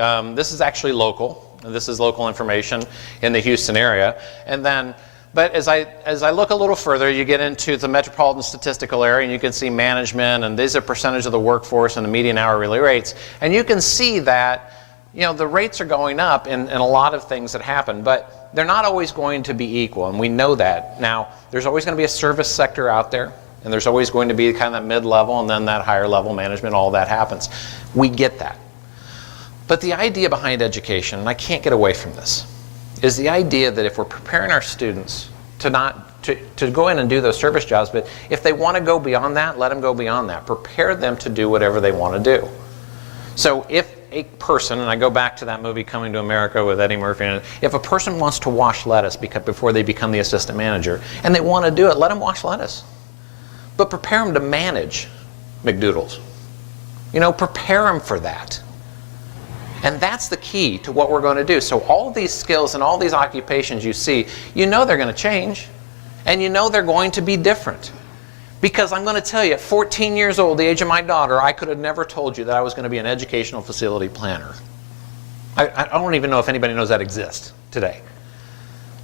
local. This is local information in the Houston area. And then, but as I look a little further, you get into the metropolitan statistical area, and you can see management, and these are percentage of the workforce and the median hourly rates. And you can see that, the rates are going up in a lot of things that happen, but they're not always going to be equal, and we know that. Now, there's always going to be a service sector out there, and there's always going to be kind of that mid-level and then that higher level management, all that happens. We get that. But the idea behind education, and I can't get away from this, is the idea that if we're preparing our students to go in and do those service jobs, but if they want to go beyond that, let them go beyond that. Prepare them to do whatever they want to do. So if a person, and I go back to that movie Coming to America with Eddie Murphy, and if a person wants to wash lettuce before they become the assistant manager, and they want to do it, let them wash lettuce. But prepare them to manage McDoodles. Prepare them for that. And that's the key to what we're going to do. So all these skills and all these occupations you see, they're going to change, and they're going to be different. Because I'm going to tell you, at 14 years old, the age of my daughter, I could have never told you that I was going to be an educational facility planner. I don't even know if anybody knows that exists today.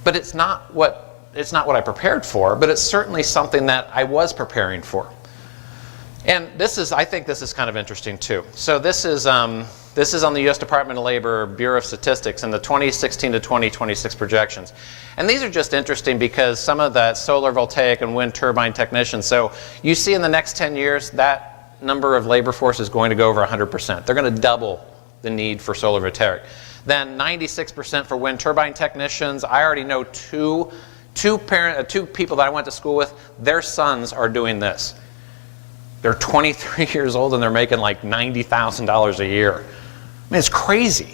But it's not what I prepared for, but it's certainly something that I was preparing for. And I think this is kind of interesting too. So this is on the U.S. Department of Labor Bureau of Statistics and the 2016 to 2026 projections. And these are just interesting because some of that solar voltaic and wind turbine technicians, so you see in the next 10 years that number of labor force is going to go over 100%. They're going to double the need for solar voltaic. Then 96% for wind turbine technicians. I already know two people that I went to school with, their sons are doing this. They're 23 years old and they're making like $90,000 a year. I mean, it's crazy.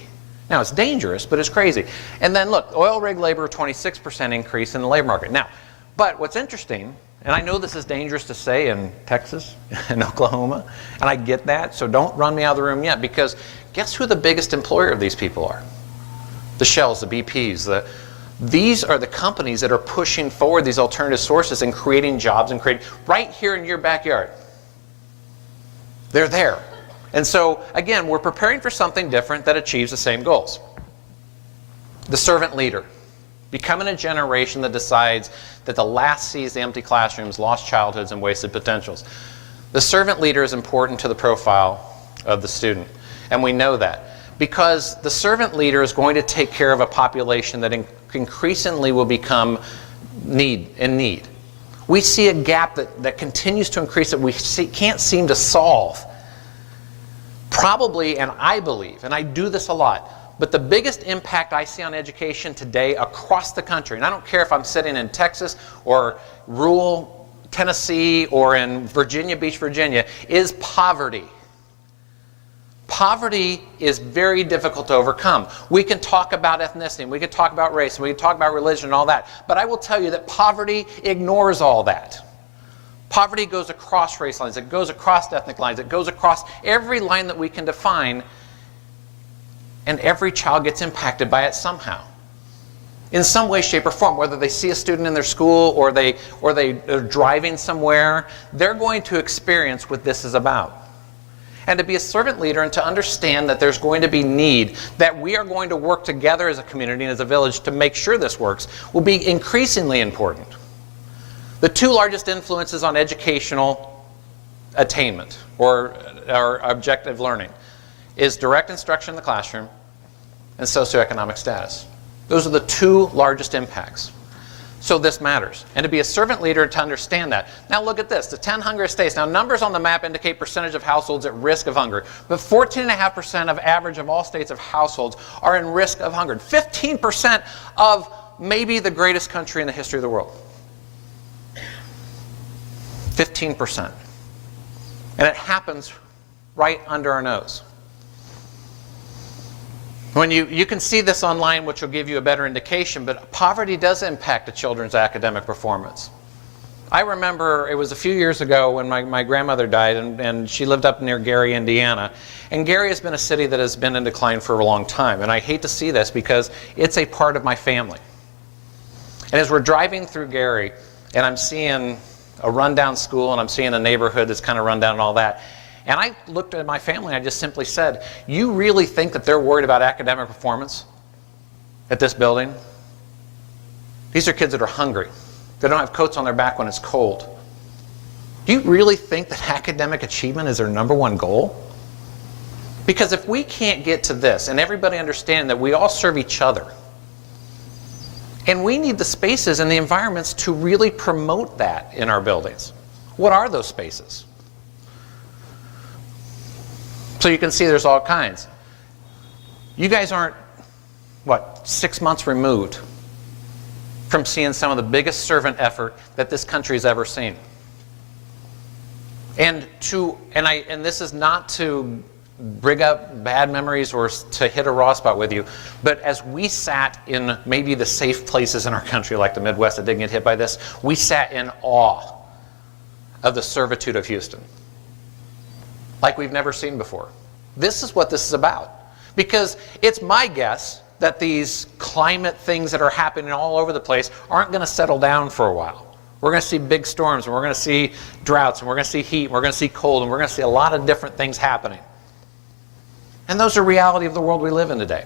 Now, it's dangerous, but it's crazy. And then look, oil rig labor, 26% increase in the labor market. Now, but what's interesting, and I know this is dangerous to say in Texas and Oklahoma, and I get that, so don't run me out of the room yet, because guess who the biggest employer of these people are? The Shells, the BPs, these are the companies that are pushing forward these alternative sources and creating jobs and creating right here in your backyard. They're there. And so, again, we're preparing for something different that achieves the same goals. The servant leader. Becoming a generation that decides that the last sees the empty classrooms, lost childhoods, and wasted potentials. The servant leader is important to the profile of the student. And we know that. Because the servant leader is going to take care of a population that increasingly will become in need. We see a gap that continues to increase that we can't seem to solve. Probably, and I believe, and I do this a lot, but the biggest impact I see on education today across the country, and I don't care if I'm sitting in Texas or rural Tennessee or in Virginia Beach, Virginia, is poverty. Poverty is very difficult to overcome. We can talk about ethnicity, we can talk about race, we can talk about religion and all that, but I will tell you that poverty ignores all that. Poverty goes across race lines, it goes across ethnic lines, it goes across every line that we can define, and every child gets impacted by it somehow. In some way, shape, or form, whether they see a student in their school or they are driving somewhere, they're going to experience what this is about. And to be a servant leader and to understand that there's going to be need, that we are going to work together as a community and as a village to make sure this works, will be increasingly important. The two largest influences on educational attainment or objective learning is direct instruction in the classroom and socioeconomic status. Those are the two largest impacts. So this matters. And to be a servant leader, to understand that. Now look at this, the 10 hungriest states. Now numbers on the map indicate percentage of households at risk of hunger. But 14.5% of average of all states of households are in risk of hunger. 15% of maybe the greatest country in the history of the world. 15%. And it happens right under our nose. When you can see this online, which will give you a better indication, but poverty does impact a children's academic performance. I remember it was a few years ago when my grandmother died, and she lived up near Gary, Indiana. And Gary has been a city that has been in decline for a long time. And I hate to see this because it's a part of my family. And as we're driving through Gary, and I'm seeing a rundown school, and I'm seeing a neighborhood that's kind of run down and all that, and I looked at my family and I just simply said, you really think that they're worried about academic performance at this building? These are kids that are hungry. They don't have coats on their back when it's cold. Do you really think that academic achievement is their #1 goal? Because if we can't get to this, and everybody understand that we all serve each other, and we need the spaces and the environments to really promote that in our buildings. What are those spaces? So you can see there's all kinds. You guys aren't, 6 months removed from seeing some of the biggest servant effort that this country has ever seen. And this is not to bring up bad memories or to hit a raw spot with you, but as we sat in maybe the safe places in our country like the Midwest that didn't get hit by this, we sat in awe of the servitude of Houston, like we've never seen before. This is what this is about. Because it's my guess that these climate things that are happening all over the place aren't going to settle down for a while. We're going to see big storms, and we're going to see droughts, and we're going to see heat, and we're going to see cold, and we're going to see a lot of different things happening. And those are reality of the world we live in today.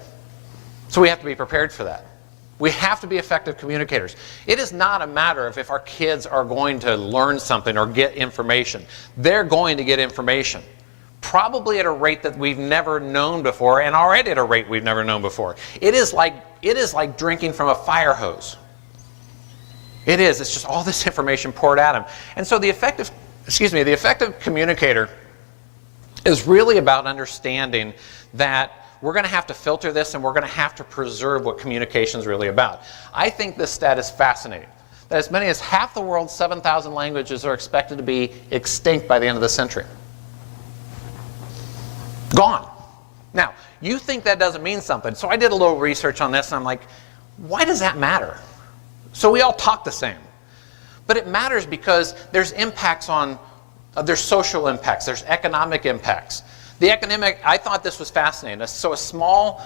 So we have to be prepared for that. We have to be effective communicators. It is not a matter of if our kids are going to learn something or get information. They're going to get information. Probably at a rate that we've never known before, and already at a rate we've never known before. It is like drinking from a fire hose. It is. It's just all this information poured at them. And so the effective communicator is really about understanding that we're going to have to filter this, and we're going to have to preserve what communication is really about. I think this stat is fascinating. That as many as half the world's 7,000 languages are expected to be extinct by the end of the century. Gone. Now, you think that doesn't mean something. So I did a little research on this, and I'm like, why does that matter? So we all talk the same. But it matters because there's impacts on, there's social impacts, there's economic impacts. The economic, I thought this was fascinating. So a small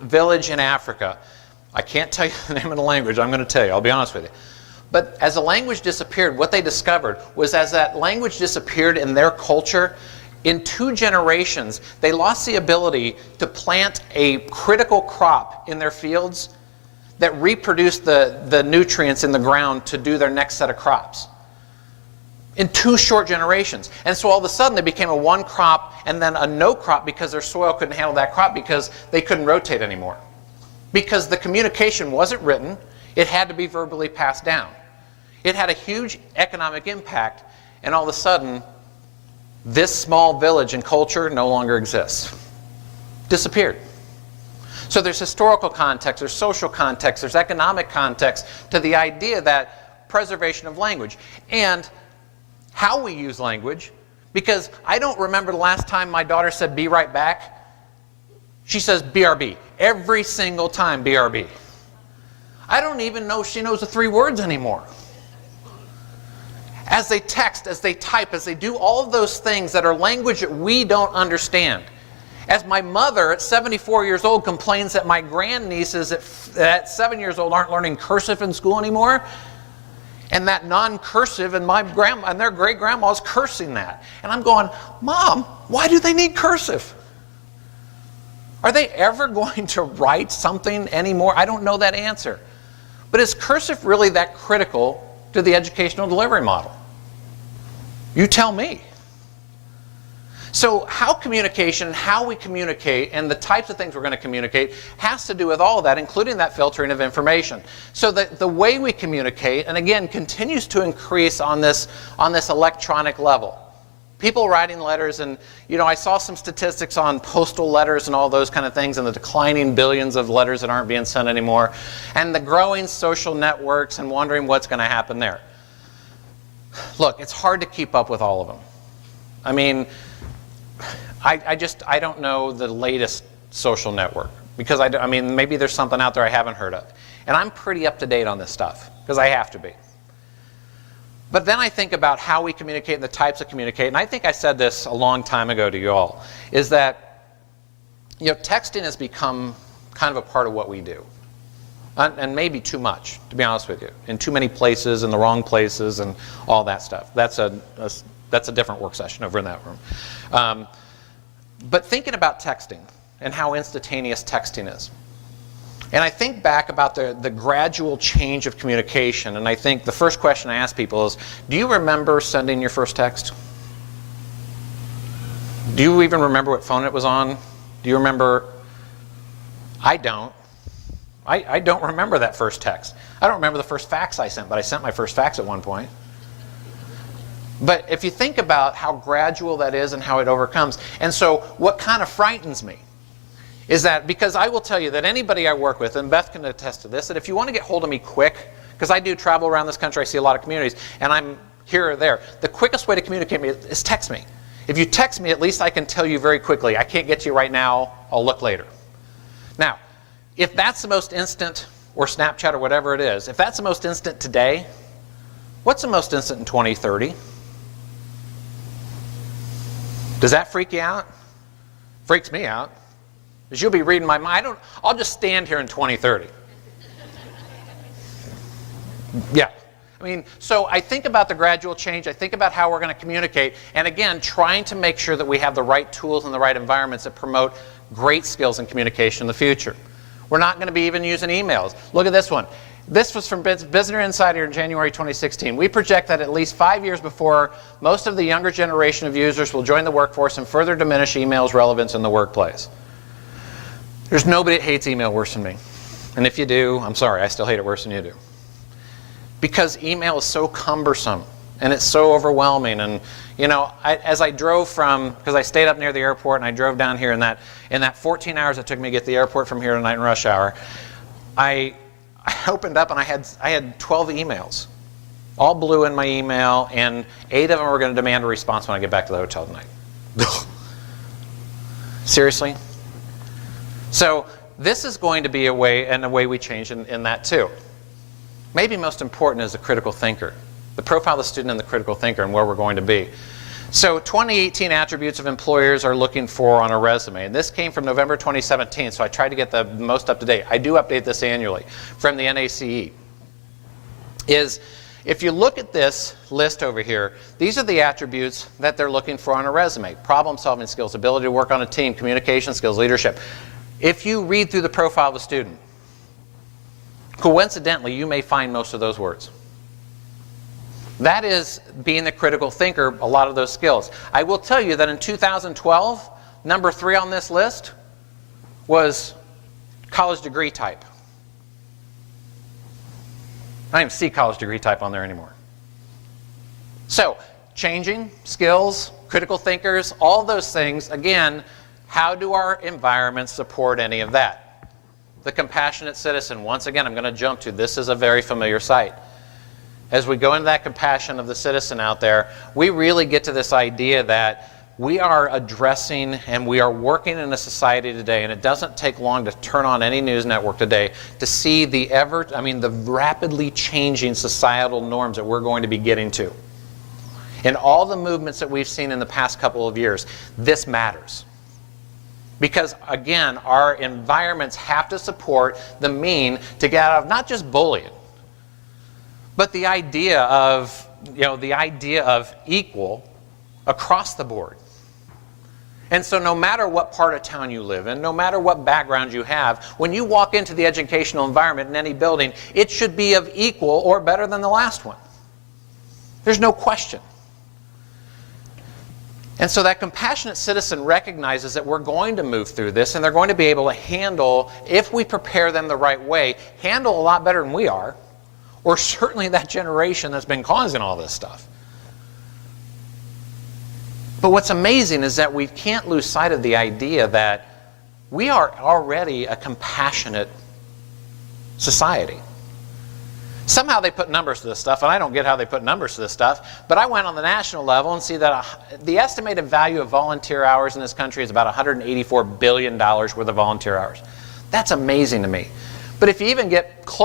village in Africa, I can't tell you the name of the language, I'm going to tell you, I'll be honest with you. But as a language disappeared, what they discovered was as that language disappeared in their culture, in 2 generations, they lost the ability to plant a critical crop in their fields that reproduced the nutrients in the ground to do their next set of crops. In 2 short generations. And so all of a sudden they became a 1 crop and then a no crop because their soil couldn't handle that crop because they couldn't rotate anymore. Because the communication wasn't written, it had to be verbally passed down. It had a huge economic impact, and all of a sudden this small village and culture no longer exists. Disappeared. So there's historical context, there's social context, there's economic context to the idea that preservation of language. And how we use language, because I don't remember the last time my daughter said be right back. She says BRB. Every single time BRB. I don't even know if she knows the 3 words anymore. As they text, as they type, as they do all of those things that are language that we don't understand. As my mother at 74 years old complains that my grandnieces at 7 years old aren't learning cursive in school anymore, and that non-cursive, and my grandma and their great-grandma's cursing that. And I'm going, Mom, why do they need cursive? Are they ever going to write something anymore? I don't know that answer. But is cursive really that critical to the educational delivery model? You tell me. So how communication, how we communicate, and the types of things we're going to communicate has to do with all of that, including that filtering of information. So that the way we communicate, and again, continues to increase on this electronic level. People writing letters, and I saw some statistics on postal letters and all those kind of things, and the declining billions of letters that aren't being sent anymore, and the growing social networks, and wondering what's going to happen there. Look, it's hard to keep up with all of them. I mean, I don't know the latest social network, because I mean, maybe there's something out there I haven't heard of. And I'm pretty up to date on this stuff, because I have to be. But then I think about how we communicate and the types of communicate, and I think I said this a long time ago to you all, is that texting has become kind of a part of what we do. And maybe too much, to be honest with you, in too many places, in the wrong places, and all that stuff. That's a different work session over in that room. But thinking about texting and how instantaneous texting is. And I think back about the gradual change of communication, and I think the first question I ask people is, do you remember sending your first text? Do you even remember what phone it was on? Do you remember? I don't. I don't remember that first text. I don't remember the first fax I sent, but I sent my first fax at one point. But if you think about how gradual that is and how it overcomes, and so what kind of frightens me is that, because I will tell you that anybody I work with, and Beth can attest to this, that if you want to get hold of me quick, because I do travel around this country, I see a lot of communities, and I'm here or there, the quickest way to communicate with me is text me. If you text me, at least I can tell you very quickly, I can't get to you right now, I'll look later. Now, if that's the most instant, or Snapchat or whatever it is, if that's the most instant today, what's the most instant in 2030? Does that freak you out? Freaks me out. Because you'll be reading my mind. I'll just stand here in 2030. Yeah. I mean, so I think about the gradual change. I think about how we're going to communicate. And again, trying to make sure that we have the right tools and the right environments that promote great skills in communication in the future. We're not going to be even using emails. Look at this one. This was from Business Insider in January 2016. We project that at least 5 years before, most of the younger generation of users will join the workforce and further diminish email's relevance in the workplace. There's nobody that hates email worse than me. And if you do, I'm sorry, I still hate it worse than you do. Because email is so cumbersome and it's so overwhelming. And as I drove because I stayed up near the airport and I drove down here in that 14 hours it took me to get to the airport from here tonight in rush hour, I opened up and I had 12 emails, all blue in my email, and 8 of them were going to demand a response when I get back to the hotel tonight. Seriously? So this is going to be a way we change in that too. Maybe most important is the critical thinker, the profile of the student and the critical thinker, and where we're going to be. So 2018 attributes of employers are looking for on a resume. And this came from November 2017, so I tried to get the most up to date. I do update this annually from the NACE. If you look at this list over here, these are the attributes that they're looking for on a resume. Problem-solving skills, ability to work on a team, communication skills, leadership. If you read through the profile of a student, coincidentally, you may find most of those words. That is being the critical thinker, a lot of those skills. I will tell you that in 2012, number 3 on this list was college degree type. I don't even see college degree type on there anymore. So, changing, skills, critical thinkers, all those things, again, how do our environments support any of that? The compassionate citizen, once again, I'm going to jump to, this is a very familiar site. As we go into that compassion of the citizen out there, we really get to this idea that we are addressing and we are working in a society today, and it doesn't take long to turn on any news network today to see the rapidly changing societal norms that we're going to be getting to. In all the movements that we've seen in the past couple of years, this matters. Because, again, our environments have to support the mean to get out of not just bullying, but the idea of equal across the board. And so no matter what part of town you live in, no matter what background you have, when you walk into the educational environment in any building, it should be of equal or better than the last one. There's no question. And so that compassionate citizen recognizes that we're going to move through this, and they're going to be able to handle, if we prepare them the right way, handle a lot better than we are, or certainly that generation that's been causing all this stuff. But what's amazing is that we can't lose sight of the idea that we are already a compassionate society. Somehow they put numbers to this stuff, and I don't get how they put numbers to this stuff, but I went on the national level and see that the estimated value of volunteer hours in this country is about $184 billion worth of volunteer hours. That's amazing to me. But if you even get close